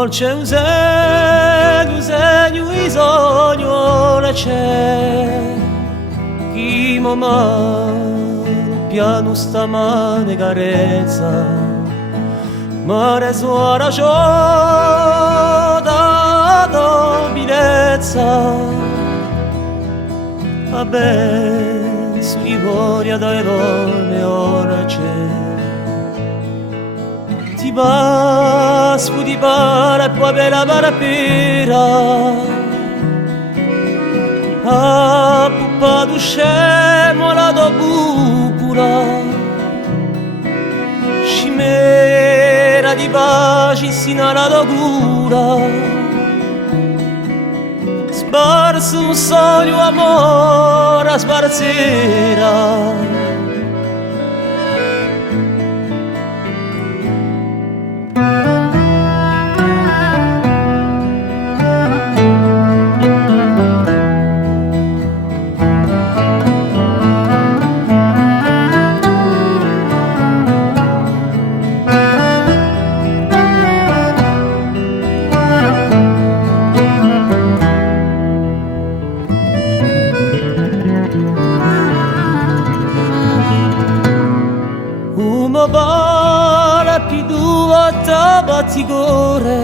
Dolce usegno isogno c'è chi mamma piano stamane carezza ma reso a ragione da dobilezza vabbè su di voria da donne ora c'è ti bas di bara e poi per la barapera a puppa d'uscemo la do bupura scimera di baci sino alla dogura sbarso un sogno amore a sbarzera Uma bala pidua tabatigore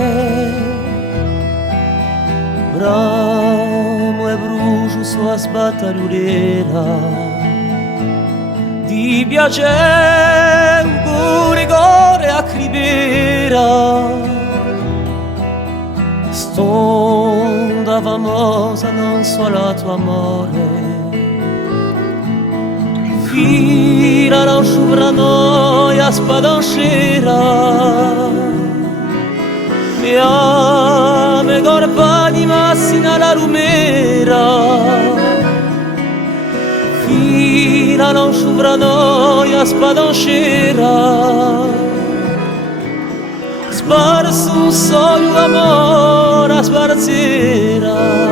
Bramo e brucio sua sbattagliulera Di piace un rigore a cribera Stonda famosa non solo tuo amore Fira la sciubra noia spadascera Mi ame corpa di massina la lumera Fira la sciubra noia spadascera Sparso un sogno amore a sparzera